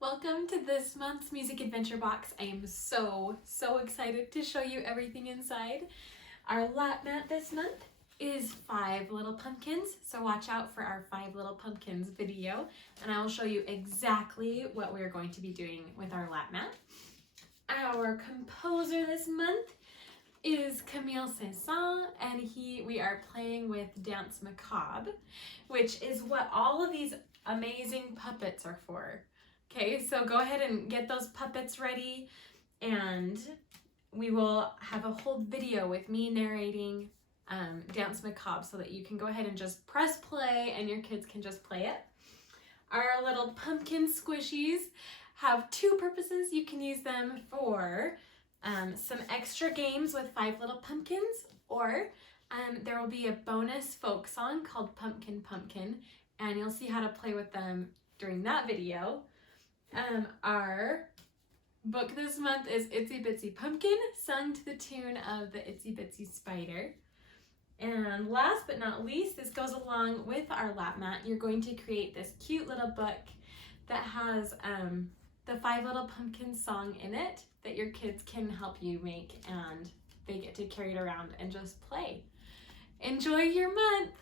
Welcome to this month's Music Adventure Box. I am so excited to show you everything inside. Our lap mat this month is 5 Little Pumpkins, so watch out for our 5 Little Pumpkins video, and I will show you exactly what we're going to be doing with our lap mat. Our composer this month is Camille Saint-Saëns, and we are playing with Danse Macabre, which is what all of these amazing puppets are for. Okay, so go ahead and get those puppets ready, and we will have a whole video with me narrating Danse Macabre so that you can go ahead and just press play and your kids can just play it. Our little pumpkin squishies have 2 purposes. You can use them for some extra games with 5 Little Pumpkins, or there will be a bonus folk song called Pumpkin Pumpkin, and you'll see how to play with them during that video. Our book this month is Itsy Bitsy Pumpkin, sung to the tune of the Itsy Bitsy Spider. And last but not least, this goes along with our lap mat. You're going to create this cute little book that has the 5 Little Pumpkins song in it that your kids can help you make, and they get to carry it around and just play. Enjoy your month!